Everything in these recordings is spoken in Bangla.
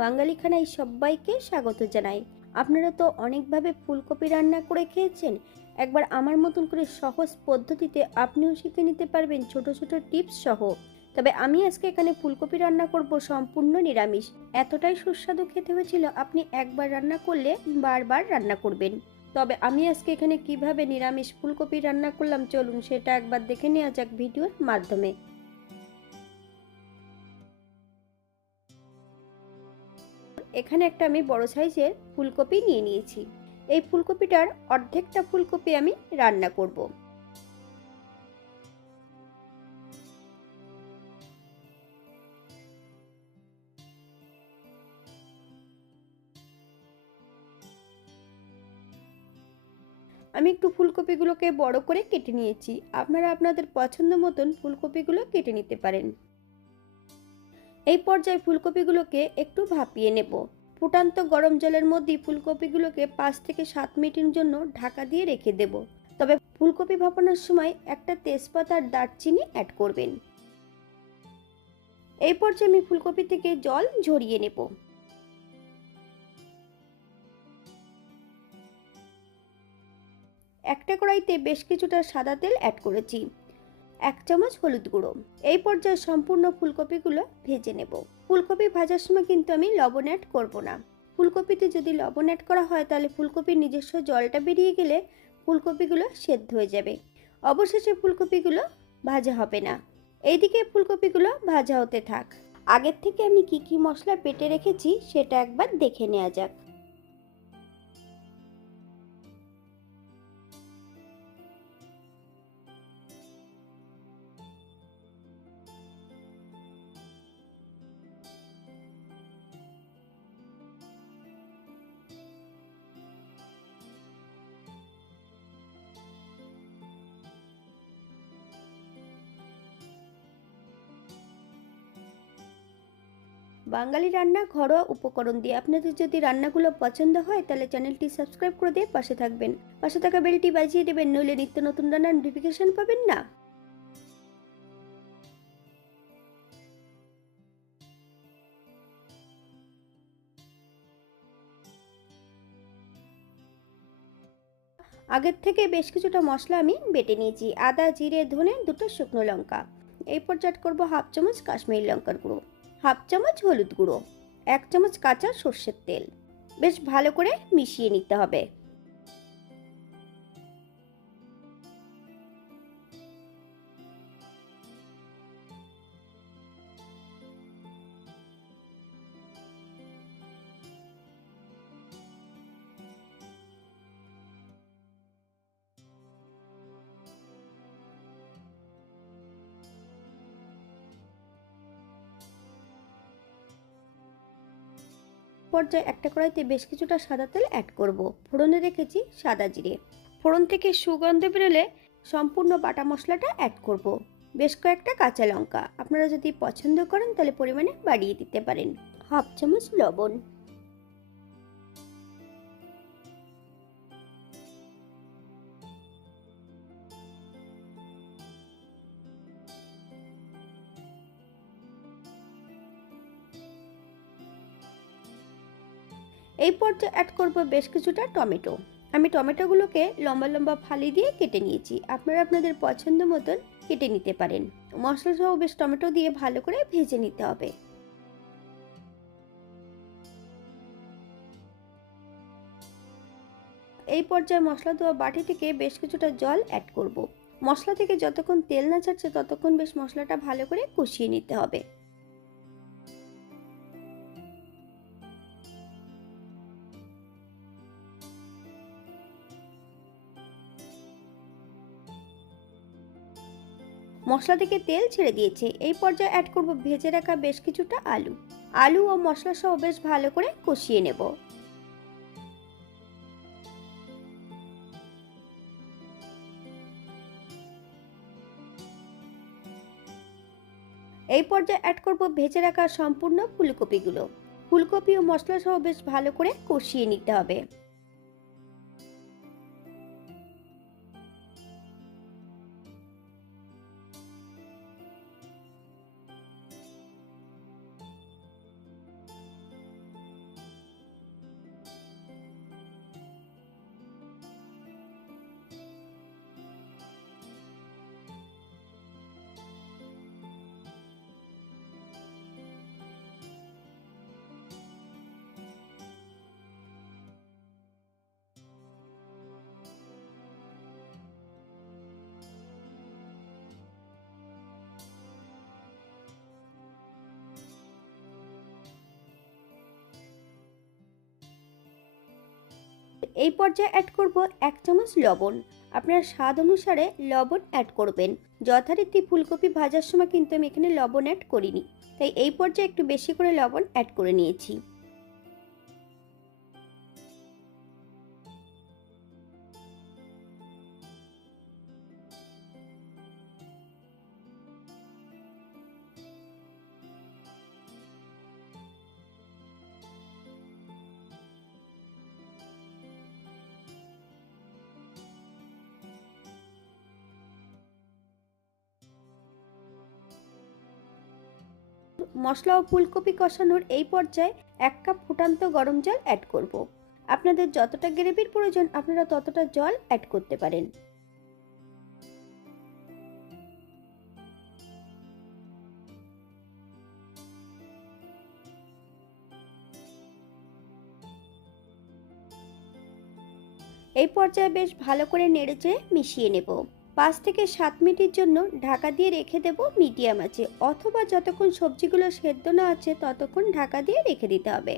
বাঙালি খানায় সবাইকে স্বাগত জানাই। আপনারা তো অনেকভাবে ফুলকপি রান্না করে খেয়েছেন। একবার আমার মতন করে সহজ পদ্ধতিতে আপনিও শিখে নিতে পারবেন ছোট ছোট টিপস সহ। তবে আমি আজকে এখানে ফুলকপি রান্না করব সম্পূর্ণ নিরামিষ। এতটাই সুস্বাদু খেতে হয়েছিল, আপনি একবার রান্না করলে বারবার রান্না করবেন। তবে আমি আজকে এখানে কিভাবে নিরামিষ ফুলকপি রান্না করলাম চলুন সেটা একবার দেখে নেওয়া যাক ভিডিওর মাধ্যমে। এখানে একটা আমি বড় সাইজের ফুলকপি নিয়ে নিয়েছি। এই ফুলকপিটার অর্ধেকটা ফুলকপি আমি রান্না করব। আমি একটু ফুলকপিগুলোকে বড় করে কেটে নিয়েছি। আপনারা আপনাদের পছন্দ মতন ফুলকপিগুলো কেটে নিতে পারেন। এই পর্যায়ে ফুলকপিগুলোকে একটু ভাপিয়ে নেব। ফুটান্ত গরম জলের মধ্যে ফুলকপিগুলোকে 5 থেকে 7 মিনিটের জন্য ঢাকা দিয়ে রেখে দেব। তবে ফুলকপি ভাপানোর সময় একটা তেজপাতা আর দারচিনি অ্যাড করবেন। এই পর্যায়ে আমি ফুলকপি থেকে জল ঝরিয়ে নেব। একটা কড়াইতে বেশ কিছুটা সাদা তেল অ্যাড করেছি, 1 চামচ হলুদ গুঁড়ো। এই পর্যায়ে সম্পূর্ণ ফুলকপিগুলো ভেজে নেব। ফুলকপি ভাজার সময় কিন্তু আমি লবণ অ্যাড করব না। ফুলকপিতে যদি লবণ অ্যাড করা হয় তাহলে ফুলকপির নিজস্ব জলটা বেরিয়ে গেলে ফুলকপিগুলো সেদ্ধ হয়ে যাবে। অবশেষে ফুলকপিগুলো ভাজা হবে না। এইদিকে ফুলকপিগুলো ভাজা হতে থাক। আগের থেকে আমি কি কি মশলা বেটে রেখেছি সেটা একবার দেখে নেওয়া যাক। বাঙালি রান্না ঘরোয়া উপকরণ দিয়ে আপনাদের যদি রান্নাগুলো পছন্দ হয় তাহলে চ্যানেলটি সাবস্ক্রাইব করে দিয়ে পাশে থাকবেন। পাশে থাকা বেলটি বাজিয়ে দেবেন, নইলে নিত্য নতুন রান্নার নোটিফিকেশন পাবেন না। আগের থেকে বেশ কিছুটা মশলা আমি বেটে নিয়েছি। আদা, জিরে, ধনে, দুটো শুকনো লঙ্কা। এই পর্যায়ে করব 1/2 চামচ কাশ্মীরি লঙ্কার গুঁড়ো, 1/2 চামচ হলুদ গুঁড়ো, 1 চামচ কাঁচা সর্ষের তেল। বেশ ভালো করে মিশিয়ে নিতে হবে। পর্যায়ে একটা কড়াইতে বেশ কিছুটা সাদা তেল অ্যাড করব। ফোড়নে রেখেছি সাদা জিরে। ফোড়ন থেকে সুগন্ধ বেরোলে সম্পূর্ণ বাটা মশলাটা অ্যাড করব। বেশ কয়েকটা কাঁচা লঙ্কা, আপনারা যদি পছন্দ করেন তাহলে পরিমাণে বাড়িয়ে দিতে পারেন। 1/2 চামচ লবণ। এই পর্যায়ে অ্যাড করব বেশ কিছুটা টমেটো। আমি টমেটোগুলোকে লম্বা লম্বা ফালি দিয়ে কেটে নিয়েছি। আপনারা আপনাদের পছন্দ মতন কেটে নিতে পারেন। মশলা সহ বেশ টমেটো দিয়ে ভালো করে ভেজে নিতে হবে। এই পর্যায়ে মশলা দেওয়া বাটি থেকে বেশ কিছুটা জল অ্যাড করব। মশলা থেকে যতক্ষণ তেল না ছাড়ছে ততক্ষণ বেশ মশলাটা ভালো করে কষিয়ে নিতে হবে। মশলা থেকে তেল ছেড়ে দিয়েছে। এই পর্যায়ে অ্যাড করব ভেজে রাখা বেশ কিছুটা আলু। আলু ও মশলা সহ বেশ ভালো করে কষিয়ে নেব। এই পর্যায়ে অ্যাড করব ভেজে রাখা সম্পূর্ণ ফুলকপিগুলো। ফুলকপি ও মশলা সহ বেশ ভালো করে কষিয়ে নিতে হবে। এই পর্যায়ে অ্যাড করব 1 চামচ লবণ। আপনার স্বাদ অনুসারে লবণ অ্যাড করবেন। যথারীতি ফুলকপি ভাজার সময় কিন্তু আমি এখানে লবণ অ্যাড করিনি, তাই এই পর্যায়ে একটু বেশি করে লবণ অ্যাড করে নিয়েছি। মশলা ও ফুলকপি কষানোর এই পর্যায়ে 1 কাপ ফুটান্ত গরম জল অ্যাড করব। আপনাদের যতটা গ্রেভির প্রয়োজন আপনারা ততটা জল অ্যাড করতে পারেন। এই পর্যায়ে বেশ ভালো করে নেড়েচেড়ে মিশিয়ে নেব। 5 থেকে 7 মিনিটের জন্য ঢাকা দিয়ে রেখে দেব মিডিয়াম আঁচে, অথবা যতক্ষণ সবজিগুলো সেদ্ধ না আছে ততক্ষণ ঢাকা দিয়ে রেখে দিতে হবে।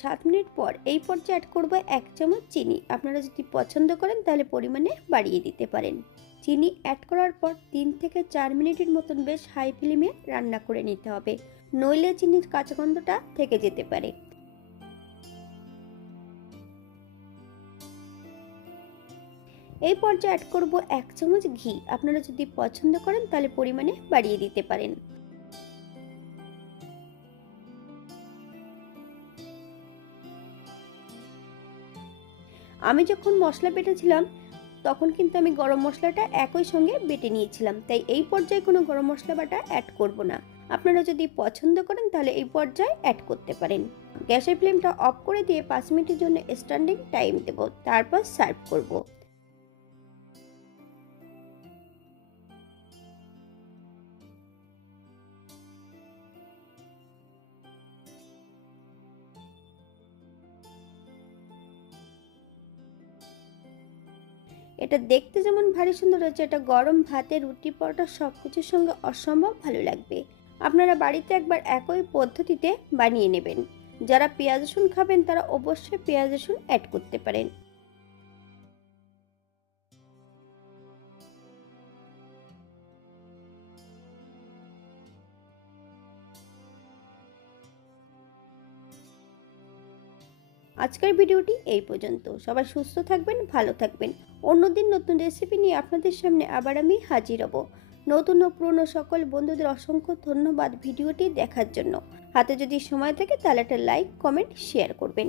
সাত মিনিট পর এই পর্যায়ে অ্যাড করব 1 চামচ চিনি। আপনারা যদি পছন্দ করেন তাহলে পরিমাণে বাড়িয়ে দিতে পারেন। চিনি অ্যাড করার পর 3 থেকে 4 মিনিটের মতন বেশ হাই ফ্লেমে রান্না করে নিতে হবে, নইলে চিনির কাঁচা গন্ধটা থেকে যেতে পারে। এই পর্যায়ে অ্যাড করব 1 চামচ ঘি। আপনারা যদি পছন্দ করেন তাহলে পরিমাণে বাড়িয়ে দিতে পারেন। আমি যখন মশলা বেটেছিলাম তখন কিন্তু আমি গরম মশলাটা একই সঙ্গে বেটে নিয়েছিলাম, তাই এই পর্যায়ে কোনো গরম মশলা বাটা অ্যাড করব না। আপনারা যদি পছন্দ করেন তাহলে এই পর্যায়ে অ্যাড করতে পারেন। গ্যাসের ফ্লেমটা অফ করে দিয়ে 5 মিনিটের জন্য স্ট্যান্ডিং টাইম দেব, তারপর সার্ভ করব। এটা দেখতে যেমন ভারী সুন্দর হয়েছে, এটা গরম ভাতে, রুটি, পরোটা সব কিছুর সঙ্গে অসম্ভব ভালো লাগবে। আপনারা বাড়িতে একবার একই পদ্ধতিতে বানিয়ে নেবেন। যারা পেঁয়াজ রসুন খাবেন তারা অবশ্যই পেঁয়াজ রসুন অ্যাড করতে পারেন। আজকের ভিডিওটি এই পর্যন্ত। সবাই সুস্থ থাকবেন, ভালো থাকবেন। অন্যদিন নতুন রেসিপি নিয়ে আপনাদের সামনে আবার আমি হাজির হব। নতুন ও পুরনো সকল বন্ধুদের অসংখ্য ধন্যবাদ ভিডিওটি দেখার জন্য। হাতে যদি সময় থাকে তাহলে একটা লাইক, কমেন্ট, শেয়ার করবেন।